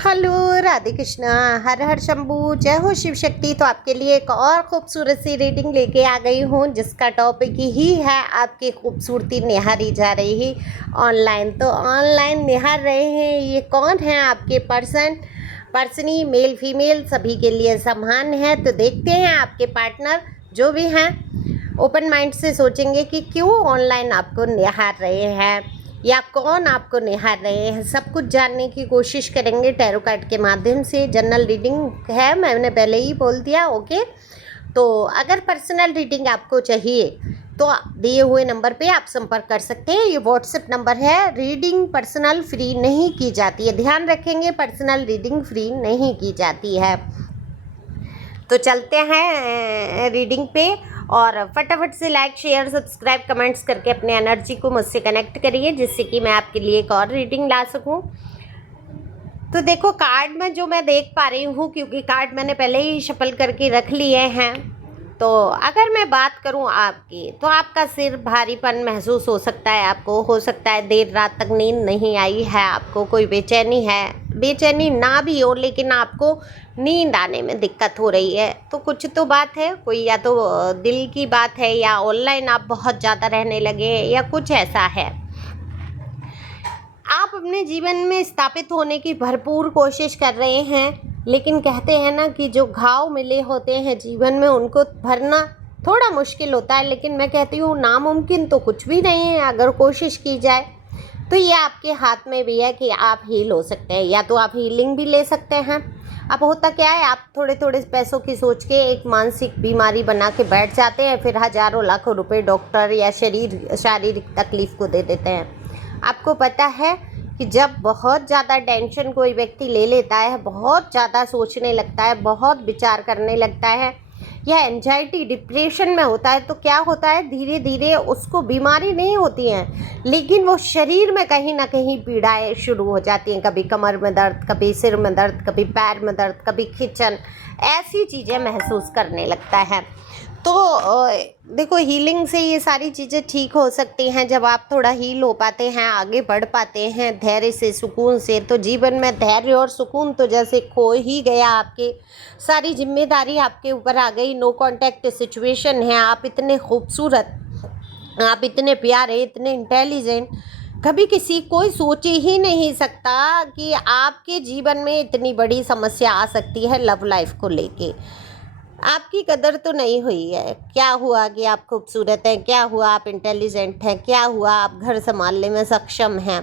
Hello, Radhe Krishna. हर हर शंभू, जय हो शिव शक्ति। तो आपके लिए एक और खूबसूरत सी रीडिंग लेके आ गई हूँ, जिसका टॉपिक ही है आपकी खूबसूरती निहारी जा रही है ऑनलाइन। तो ऑनलाइन निहार रहे हैं, ये कौन है? आपके पर्सनी, मेल फीमेल सभी के लिए समान है। तो देखते हैं आपके पार्टनर जो भी हैं ओपन माइंड से सोचेंगे कि क्यों ऑनलाइन आपको निहार रहे हैं या कौन आपको निहार रहे हैं। सब कुछ जानने की कोशिश करेंगे टैरो कार्ड के माध्यम से। जनरल रीडिंग है, मैंने पहले ही बोल दिया। ओके, तो अगर पर्सनल रीडिंग आपको चाहिए तो दिए हुए नंबर पे आप संपर्क कर सकते हैं। ये व्हाट्सएप नंबर है। रीडिंग पर्सनल फ्री नहीं की जाती है, ध्यान रखेंगे। पर्सनल रीडिंग फ्री नहीं की जाती है। तो चलते हैं रीडिंग पे, और फटाफट से लाइक शेयर सब्सक्राइब कमेंट्स करके अपने एनर्जी को मुझसे कनेक्ट करिए, जिससे कि मैं आपके लिए एक और रीडिंग ला सकूं। तो देखो, कार्ड में जो मैं देख पा रही हूँ, क्योंकि कार्ड मैंने पहले ही शफल करके रख लिए हैं, तो अगर मैं बात करूँ आपकी, तो आपका सिर भारीपन महसूस हो सकता है। आपको हो सकता है देर रात तक नींद नहीं आई है, आपको कोई बेचैनी है। बेचैनी ना भी हो, लेकिन आपको नींद आने में दिक्कत हो रही है। तो कुछ तो बात है, कोई या तो दिल की बात है, या ऑनलाइन आप बहुत ज़्यादा रहने लगे, या कुछ ऐसा है। आप अपने जीवन में स्थापित होने की भरपूर कोशिश कर रहे हैं, लेकिन कहते हैं ना कि जो घाव मिले होते हैं जीवन में, उनको भरना थोड़ा मुश्किल होता है। लेकिन मैं कहती हूँ, नामुमकिन तो कुछ भी नहीं है अगर कोशिश की जाए। तो ये आपके हाथ में भी है कि आप हील हो सकते हैं, या तो आप हीलिंग भी ले सकते हैं। अब होता क्या है, आप थोड़े थोड़े पैसों की सोच के एक मानसिक बीमारी बना के बैठ जाते हैं, फिर हजारों लाखों रुपए डॉक्टर या शारीरिक तकलीफ को दे देते हैं। आपको पता है कि जब बहुत ज़्यादा टेंशन कोई व्यक्ति ले लेता है, बहुत ज़्यादा सोचने लगता है, बहुत विचार करने लगता है, या एंजाइटी डिप्रेशन में होता है, तो क्या होता है, धीरे धीरे उसको बीमारी नहीं होती है, लेकिन वो शरीर में कहीं ना कहीं पीड़ाएं शुरू हो जाती हैं। कभी कमर में दर्द, कभी सिर में दर्द, कभी पैर में दर्द, कभी खिंचन, ऐसी चीज़ें महसूस करने लगता है। तो देखो, हीलिंग से ये सारी चीज़ें ठीक हो सकती हैं जब आप थोड़ा हील हो पाते हैं, आगे बढ़ पाते हैं धैर्य से, सुकून से। तो जीवन में धैर्य और सुकून तो जैसे खो ही गया, आपके सारी जिम्मेदारी आपके ऊपर आ गई। नो कांटेक्ट सिचुएशन है। आप इतने खूबसूरत, आप इतने प्यारे, इतने इंटेलिजेंट, कभी किसी कोई सोच ही नहीं सकता कि आपके जीवन में इतनी बड़ी समस्या आ सकती है लव लाइफ को लेके। आपकी कदर तो नहीं हुई है। क्या हुआ कि आप खूबसूरत हैं, क्या हुआ आप इंटेलिजेंट हैं, क्या हुआ आप घर संभालने में सक्षम हैं,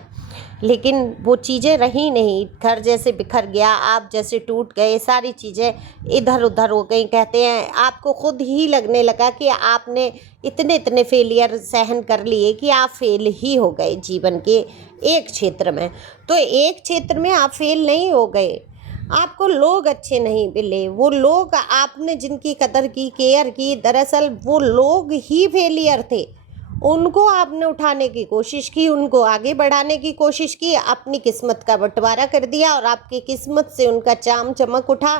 लेकिन वो चीज़ें रही नहीं। घर जैसे बिखर गया, आप जैसे टूट गए, सारी चीज़ें इधर उधर हो गई। कहते हैं आपको खुद ही लगने लगा कि आपने इतने इतने फेलियर सहन कर लिए कि आप फेल ही हो गए जीवन के एक क्षेत्र में। तो एक क्षेत्र में आप फेल नहीं हो गए, आपको लोग अच्छे नहीं मिले। वो लोग, आपने जिनकी कदर की, केयर की, दरअसल वो लोग ही फेलियर थे। उनको आपने उठाने की कोशिश की, उनको आगे बढ़ाने की कोशिश की, अपनी किस्मत का बंटवारा कर दिया, और आपकी किस्मत से उनका चाम चमक उठा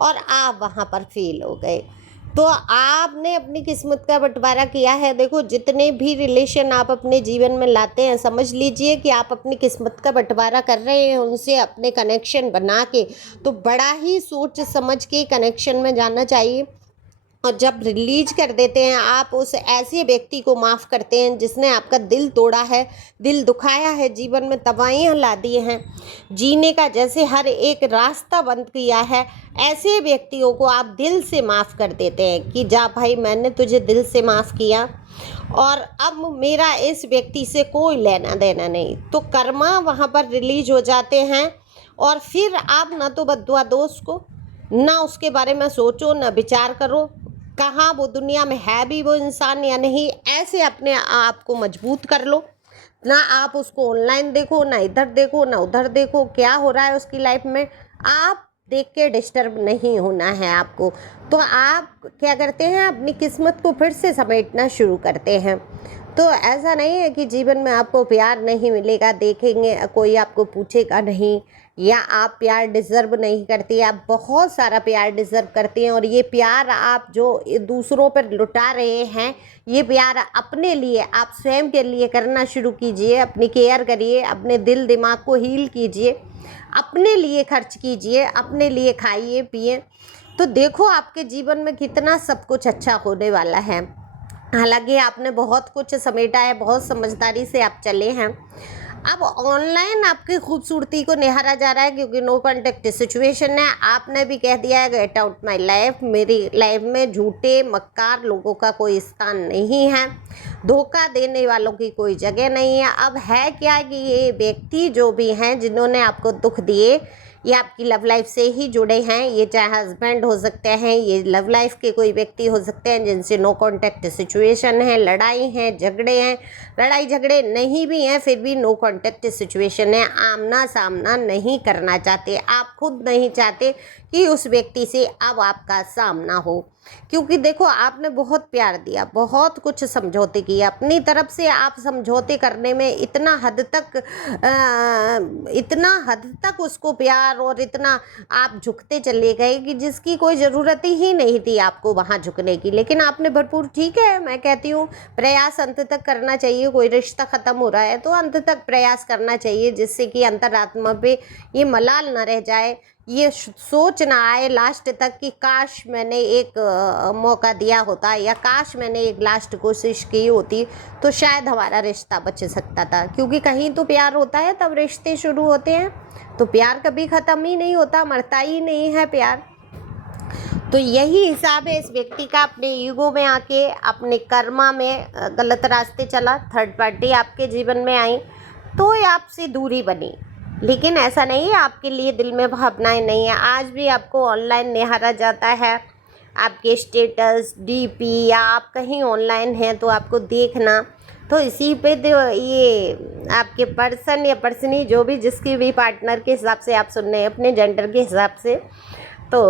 और आप वहाँ पर फेल हो गए। तो आपने अपनी किस्मत का बंटवारा किया है। देखो, जितने भी रिलेशन आप अपने जीवन में लाते हैं, समझ लीजिए कि आप अपनी किस्मत का बंटवारा कर रहे हैं उनसे, अपने कनेक्शन बना के। तो बड़ा ही सोच समझ के कनेक्शन में जाना चाहिए। और जब रिलीज कर देते हैं, आप उस ऐसे व्यक्ति को माफ़ करते हैं जिसने आपका दिल तोड़ा है, दिल दुखाया है, जीवन में तबाहियाँ ला दी हैं, जीने का जैसे हर एक रास्ता बंद किया है, ऐसे व्यक्तियों को आप दिल से माफ़ कर देते हैं कि जा भाई, मैंने तुझे दिल से माफ़ किया और अब मेरा इस व्यक्ति से कोई लेना देना नहीं। तो कर्मा वहाँ पर रिलीज हो जाते हैं, और फिर आप ना तो बद्दुआ दो उसको, ना उसके बारे में सोचो, ना विचार करो कहाँ वो दुनिया में है भी वो इंसान या नहीं। ऐसे अपने आप को मजबूत कर लो। ना आप उसको ऑनलाइन देखो, ना इधर देखो, ना उधर देखो, क्या हो रहा है उसकी लाइफ में आप देख के डिस्टर्ब नहीं होना है आपको। तो आप क्या करते हैं, अपनी किस्मत को फिर से समेटना शुरू करते हैं। तो ऐसा नहीं है कि जीवन में आपको प्यार नहीं मिलेगा, देखेंगे कोई आपको पूछेगा नहीं, या आप प्यार डिज़र्व नहीं करती, आप बहुत सारा प्यार डिज़र्व करती हैं। और ये प्यार आप जो दूसरों पर लुटा रहे हैं, ये प्यार अपने लिए, आप स्वयं के लिए करना शुरू कीजिए। अपनी केयर करिए, अपने दिल दिमाग को हील कीजिए, अपने लिए खर्च कीजिए, अपने लिए खाइए पिए, तो देखो आपके जीवन में कितना सब कुछ अच्छा होने वाला है। हालांकि आपने बहुत कुछ समेटा है, बहुत समझदारी से आप चले हैं। अब ऑनलाइन आपकी खूबसूरती को निहारा जा रहा है क्योंकि नो कॉन्टेक्ट सिचुएशन है। आपने भी कह दिया है गेट आउट माई लाइफ, मेरी लाइफ में झूठे मक्कार लोगों का कोई स्थान नहीं है, धोखा देने वालों की कोई जगह नहीं है। अब है क्या कि ये व्यक्ति जो भी हैं जिन्होंने आपको दुख दिए, ये आपकी लव लाइफ से ही जुड़े हैं। ये चाहे हस्बैंड हो सकते हैं, ये लव लाइफ के कोई व्यक्ति हो सकते हैं जिनसे नो कॉन्टैक्ट सिचुएशन है, लड़ाई हैं, झगड़े हैं, लड़ाई झगड़े नहीं भी हैं फिर भी नो कॉन्टैक्ट सिचुएशन है। आमना सामना नहीं करना चाहते, आप खुद नहीं चाहते कि उस व्यक्ति से अब आपका सामना हो, क्योंकि देखो आपने बहुत प्यार दिया, बहुत कुछ समझौते किए अपनी तरफ से। आप समझौते करने में इतना हद तक उसको प्यार और इतना आप झुकते चले गए कि जिसकी कोई ज़रूरत ही नहीं थी आपको वहाँ झुकने की। लेकिन आपने भरपूर, ठीक है मैं कहती हूँ, प्रयास अंत तक करना चाहिए। कोई रिश्ता ख़त्म हो रहा है तो अंत तक प्रयास करना चाहिए, जिससे कि अंतरात्मा पे ये मलाल न रह जाए, ये सोच ना आए लास्ट तक कि काश मैंने एक मौका दिया होता या काश मैंने एक लास्ट कोशिश की होती तो शायद हमारा रिश्ता बच सकता था। क्योंकि कहीं तो प्यार होता है तब रिश्ते शुरू होते हैं, तो प्यार कभी ख़त्म ही नहीं होता, मरता ही नहीं है प्यार। तो यही हिसाब है इस व्यक्ति का, अपने ईगो में आके अपने कर्मा में गलत रास्ते चला, थर्ड पार्टी आपके जीवन में आई तो आपसे दूरी बनी। लेकिन ऐसा नहीं है आपके लिए दिल में भावनाएं नहीं है, आज भी आपको ऑनलाइन निहारा जाता है। आपके स्टेटस डीपी या आप कहीं ऑनलाइन हैं तो आपको देखना, तो इसी पे ये आपके पर्सन या पर्सनी जो भी जिसकी भी पार्टनर के हिसाब से आप सुन रहे हैं, अपने जेंडर के हिसाब से, तो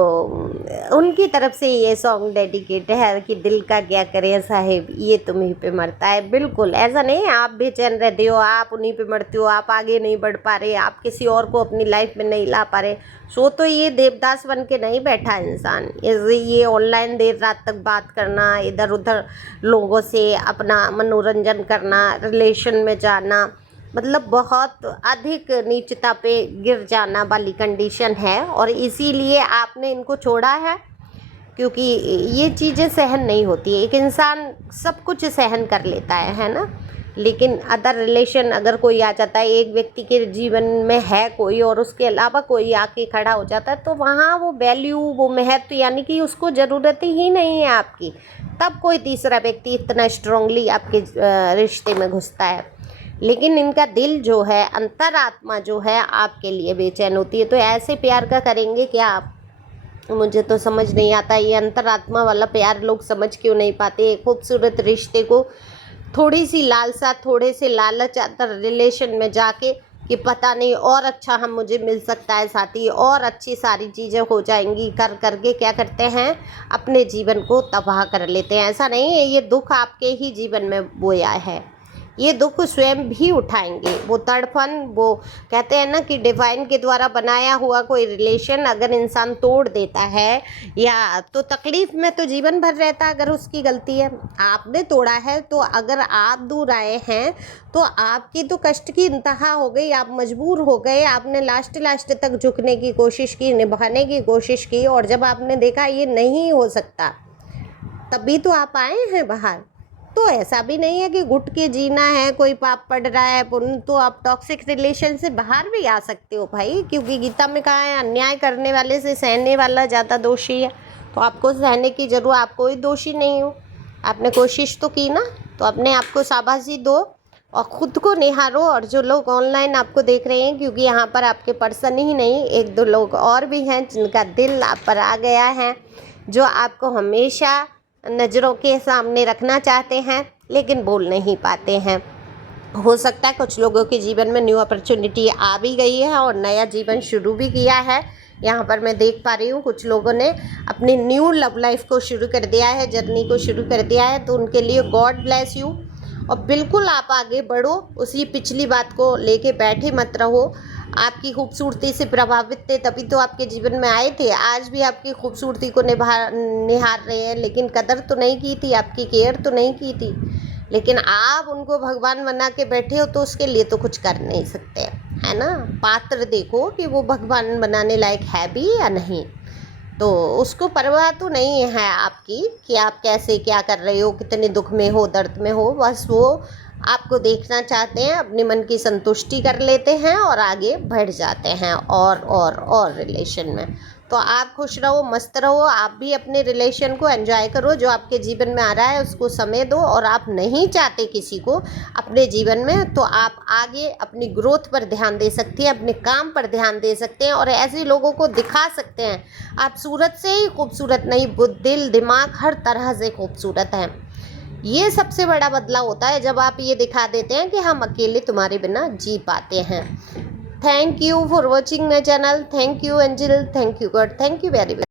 उनकी तरफ से ये सॉन्ग डेडिकेट है कि दिल का क्या करें साहिब, ये तुम्हीं पे मरता है। बिल्कुल ऐसा नहीं है आप बेचैन रहते हो, आप उन्हीं पे मरते हो, आप आगे नहीं बढ़ पा रहे, आप किसी और को अपनी लाइफ में नहीं ला पा रहे। सो तो ये देवदास बन के नहीं बैठा इंसान, ये ऑनलाइन देर रात तक बात करना, इधर उधर लोगों से अपना मनोरंजन करना, रिलेशन में जाना, मतलब बहुत अधिक नीचता पे गिर जाना वाली कंडीशन है। और इसीलिए आपने इनको छोड़ा है क्योंकि ये चीज़ें सहन नहीं होती है। एक इंसान सब कुछ सहन कर लेता है ना, लेकिन अदर रिलेशन अगर कोई आ जाता है, एक व्यक्ति के जीवन में है कोई और उसके अलावा कोई आके खड़ा हो जाता है, तो वहाँ वो वैल्यू, वो महत्व, यानी कि उसको ज़रूरत ही नहीं है आपकी, तब कोई तीसरा व्यक्ति इतना स्ट्रांगली आपके रिश्ते में घुसता है। लेकिन इनका दिल जो है, अंतरात्मा जो है आपके लिए बेचैन होती है। तो ऐसे प्यार का करेंगे क्या आप? मुझे तो समझ नहीं आता, ये अंतरात्मा वाला प्यार लोग समझ क्यों नहीं पाते। खूबसूरत रिश्ते को थोड़ी सी लालसा, थोड़े से लालच अंतर रिलेशन में जाके कि पता नहीं और अच्छा हम मुझे मिल सकता है साथी, और अच्छी सारी चीज़ें हो जाएंगी, कर करके क्या करते हैं, अपने जीवन को तबाह कर लेते हैं। ऐसा नहीं है, ये दुख आपके ही जीवन में बोया है, ये दुख स्वयं भी उठाएंगे। वो तड़फन, वो कहते हैं ना कि डिवाइन के द्वारा बनाया हुआ कोई रिलेशन अगर इंसान तोड़ देता है या तो तकलीफ़ में तो जीवन भर रहता है अगर उसकी गलती है। आपने तोड़ा है तो अगर आप दूर आए हैं तो आपकी तो कष्ट की इंतहा हो गई, आप मजबूर हो गए, आपने लास्ट तक झुकने की कोशिश की, निभाने की कोशिश की, और जब आपने देखा ये नहीं हो सकता तभी तो आप आए हैं बाहर। तो ऐसा भी नहीं है कि घुट के जीना है, कोई पाप पड़ रहा है पुण्य, तो आप टॉक्सिक रिलेशन से बाहर भी आ सकते हो भाई, क्योंकि गीता में कहा है अन्याय करने वाले से सहने वाला ज़्यादा दोषी है। तो आपको सहने की जरूरत, आप कोई दोषी नहीं हो, आपने कोशिश तो की ना, तो अपने आप को शाबाशी दो और ख़ुद को निहारो। और जो लोग ऑनलाइन आपको देख रहे हैं, क्योंकि यहाँ पर आपके पर्सन ही नहीं, एक दो लोग और भी हैं जिनका दिल आप पर आ गया है, जो आपको हमेशा नज़रों के सामने रखना चाहते हैं लेकिन बोल नहीं पाते हैं। हो सकता है कुछ लोगों के जीवन में न्यू अपॉर्चुनिटी आ भी गई है और नया जीवन शुरू भी किया है। यहाँ पर मैं देख पा रही हूँ कुछ लोगों ने अपनी न्यू लव लाइफ को शुरू कर दिया है, जर्नी को शुरू कर दिया है, तो उनके लिए गॉड ब्लेस यू। और बिल्कुल आप आगे बढ़ो, उसी पिछली बात को लेके बैठे मत रहो। आपकी खूबसूरती से प्रभावित थे तभी तो आपके जीवन में आए थे। आज भी आपकी खूबसूरती को निहार रहे हैं, लेकिन कदर तो नहीं की थी, आपकी केयर तो नहीं की थी। लेकिन आप उनको भगवान बना के बैठे हो तो उसके लिए तो कुछ कर नहीं सकते, है ना। पात्र देखो कि वो भगवान बनाने लायक है भी या नहीं। तो उसको परवाह तो नहीं है आपकी कि आप कैसे क्या कर रहे हो, कितने दुख में हो, दर्द में हो। बस वो आपको देखना चाहते हैं, अपने मन की संतुष्टि कर लेते हैं और आगे बढ़ जाते हैं और रिलेशन में। तो आप खुश रहो, मस्त रहो, आप भी अपने रिलेशन को एंजॉय करो। जो आपके जीवन में आ रहा है उसको समय दो, और आप नहीं चाहते किसी को अपने जीवन में तो आप आगे अपनी ग्रोथ पर ध्यान दे सकती हैं, अपने काम पर ध्यान दे सकते हैं और ऐसे लोगों को दिखा सकते हैं आप सूरत से ही खूबसूरत नहीं, दिल दिमाग हर तरह से खूबसूरत हैं। ये सबसे बड़ा बदलाव होता है जब आप ये दिखा देते हैं कि हम अकेले तुम्हारे बिना जी पाते हैं। Thank you for watching my channel. Thank you angel, thank you God, thank you very much.